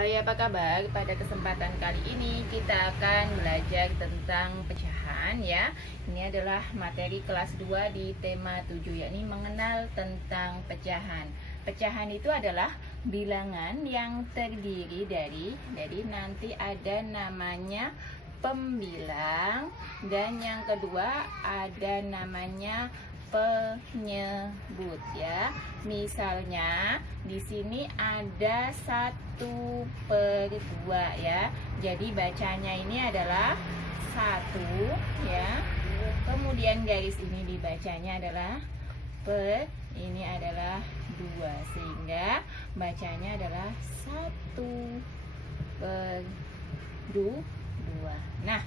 Hai, apa kabar? Pada kesempatan kali ini kita akan belajar tentang pecahan ya. Ini adalah materi kelas 2 di tema 7, yakni mengenal tentang pecahan. Pecahan itu adalah bilangan yang terdiri dari, jadi nanti ada namanya pembilang, dan yang kedua ada namanya penyebut ya. Misalnya di sini ada 1/2 ya. Jadi bacanya ini adalah 1 ya. Kemudian garis ini dibacanya adalah per, ini adalah 2, sehingga bacanya adalah 1/2. Nah,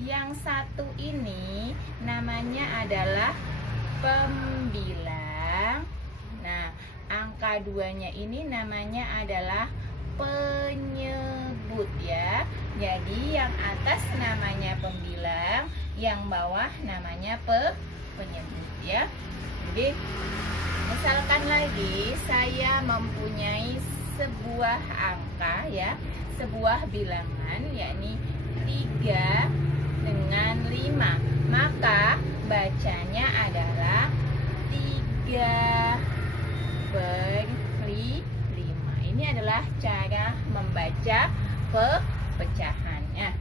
yang satu ini namanya adalah pembilang. Nah, angka 2-nya ini namanya adalah penyebut ya. Jadi yang atas namanya pembilang, yang bawah namanya penyebut ya. Jadi misalkan lagi saya mempunyai sebuah angka ya, sebuah bilangan, yakni 3 dengan 5, maka bacanya adalah 3/5. Ini adalah cara membaca pecahannya.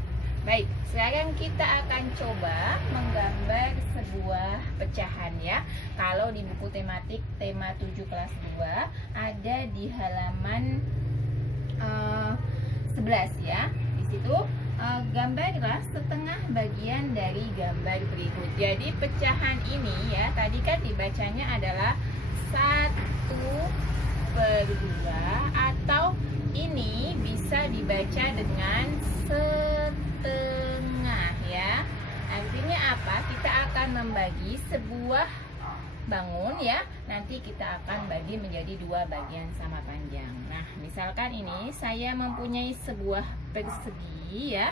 Baik, sekarang kita akan coba menggambar sebuah pecahan ya. Kalau di buku tematik tema 7 kelas 2 ada di halaman 11 ya. Di situ gambarlah setengah bagian dari gambar berikut. Jadi pecahan ini ya, tadi kan dibacanya adalah 1/2, atau ini bisa dibaca dengan setengah ya. Artinya apa? Kita akan membagi sebuah bangun ya, nanti kita akan bagi menjadi 2 bagian sama panjang. Nah, misalkan ini saya mempunyai sebuah persegi ya.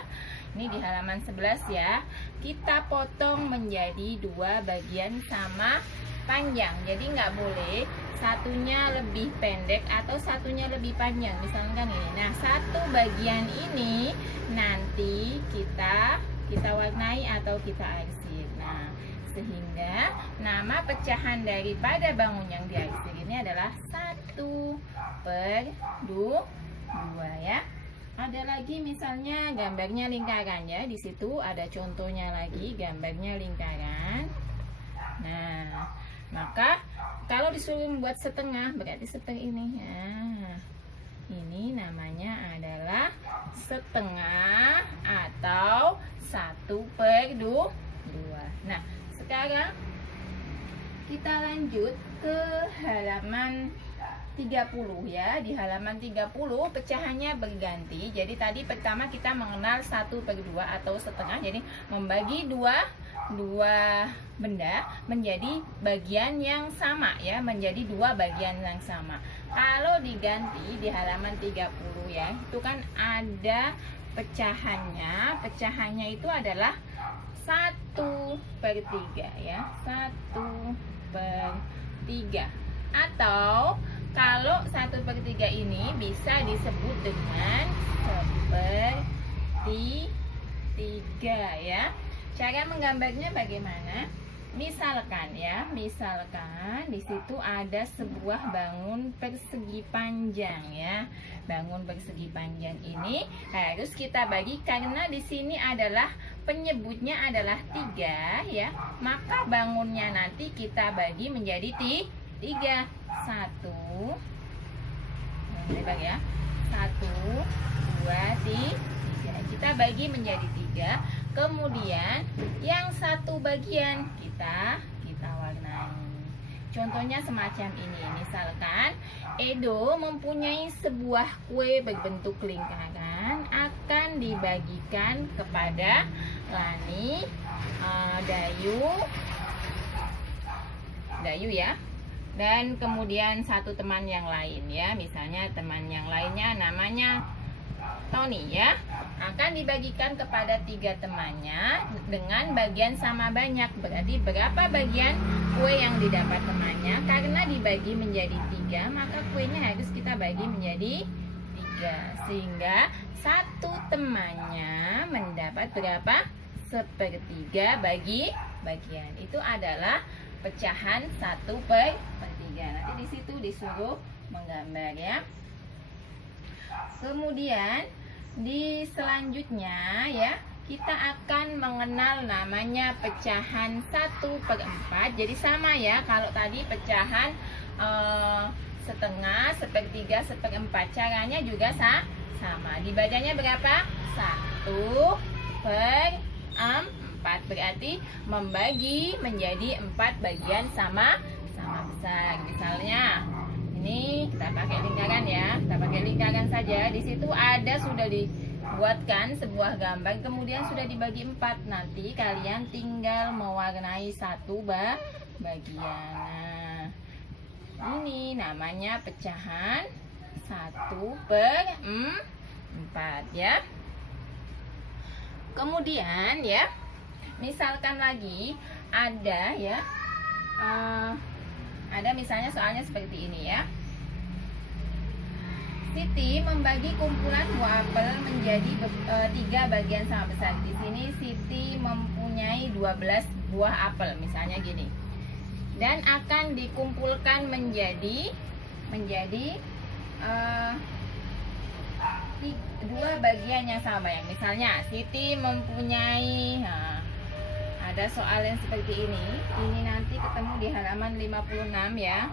Ini di halaman 11 ya. Kita potong menjadi 2 bagian sama panjang. Jadi nggak boleh satunya lebih pendek atau satunya lebih panjang. Misalkan ini. Nah, satu bagian ini nanti kita warnai atau kita arsir. Nah, sehingga nama pecahan daripada bangun yang diarsir ini adalah 1/2 ya. Ada lagi misalnya gambarnya lingkaran ya. Di situ ada contohnya lagi gambarnya lingkaran. Nah, maka kalau disuruh membuat setengah berarti seperti ini. Nah, ini namanya adalah setengah atau 1/2. Nah, sekarang kita lanjut ke halaman 30 ya. Di halaman 30 pecahannya berganti. Jadi tadi pertama kita mengenal 1/2 atau setengah. Jadi membagi dua benda menjadi bagian yang sama ya, menjadi 2 bagian yang sama. Kalau diganti di halaman 30 ya, itu kan ada pecahannya. Pecahannya itu adalah 1/3 ya, 1/3. Atau kalau 1/3 ini bisa disebut dengan 1/3 ya. Cara menggambarnya bagaimana? Misalkan ya, misalkan di situ ada sebuah bangun persegi panjang ya. Bangun persegi panjang ini harus kita bagi karena di sini adalah penyebutnya adalah 3 ya. Maka bangunnya nanti kita bagi menjadi 3. 1, lebar ya. 1, 2, 3. Kita bagi menjadi 3. Kemudian yang satu bagian kita warnai. Contohnya semacam ini. Misalkan Edo mempunyai sebuah kue berbentuk lingkaran, akan dibagikan kepada Lani, Dayu ya. Dan kemudian satu teman yang lain ya. Misalnya teman yang lainnya namanya Tony ya. Akan dibagikan kepada 3 temannya dengan bagian sama banyak. Berarti berapa bagian kue yang didapat temannya? Karena dibagi menjadi 3, maka kuenya harus kita bagi menjadi 3 3. Sehingga satu temannya mendapat berapa? 1/3 bagi bagian. Itu adalah pecahan 1/3. Nanti di situ disuruh menggambar ya. Kemudian di selanjutnya ya, kita akan mengenal namanya pecahan 1/4. Jadi sama ya, kalau tadi pecahan setengah, 1/3, 1/4, caranya juga sama. Dibacanya berapa? 1/4. Berarti membagi menjadi 4 bagian sama besar. Misalnya ini kita pakai lingkaran ya, kita pakai lingkaran saja. Di situ sudah dibuatkan sebuah gambar, kemudian sudah dibagi 4. Nanti kalian tinggal mewarnai satu bagian. Nah, ini namanya pecahan 1/4 ya. Kemudian ya, misalkan lagi ada ya, ada misalnya soalnya seperti ini ya. Siti membagi kumpulan buah apel menjadi 3 bagian sama besar. Di sini Siti mempunyai 12 buah apel, misalnya gini. Dan akan dikumpulkan menjadi 2 bagian yang sama. Yang misalnya Siti mempunyai, ada soal yang seperti ini. Ini nanti ketemu di halaman 56 ya.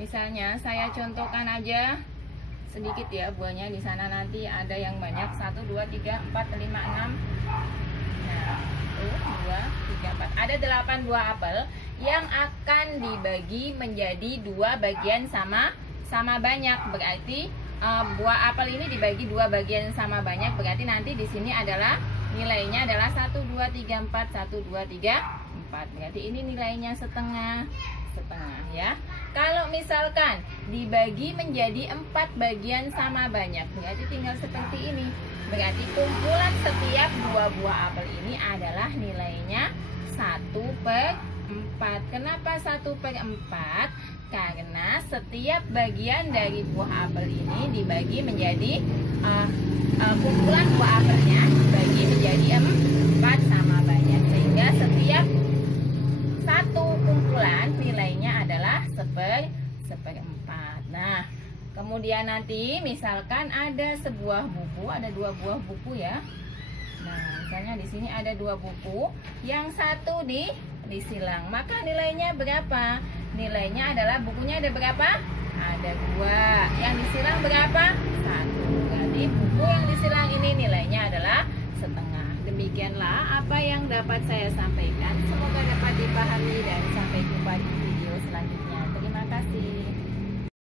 Misalnya saya contohkan aja sedikit ya buahnya. Di sana nanti ada yang banyak, 1, 2, 3, 4, 5, 6. Nah, 1, 2, 3, 4. Ada 8 buah apel yang akan dibagi menjadi 2 bagian sama banyak. Berarti buah apel ini dibagi 2 bagian sama banyak. Berarti nanti di sini adalah nilainya adalah 1, 2, 3, 4, 1, 2, 3, 4. Berarti ini nilainya setengah ya. Kalau misalkan dibagi menjadi 4 bagian sama banyak, berarti tinggal seperti ini. Berarti kumpulan setiap 2 buah apel ini adalah nilainya 1/4. Kenapa 1/4? Karena setiap bagian dari buah apel ini dibagi menjadi kumpulan buah apelnya dibagi menjadi 4 sama banyak, sehingga setiap satu kumpulan nilainya adalah 1/4. Nah, kemudian nanti misalkan ada sebuah buku, ada 2 buah buku ya. Nah, misalnya di sini ada 2 buku, yang satu disilang, maka nilainya berapa? Nilainya adalah, bukunya ada berapa? Ada 2. Yang disilang berapa? 1. Berarti buku yang disilang ini nilainya adalah setengah. Demikianlah apa yang dapat saya sampaikan. Semoga dapat dipahami dan sampai jumpa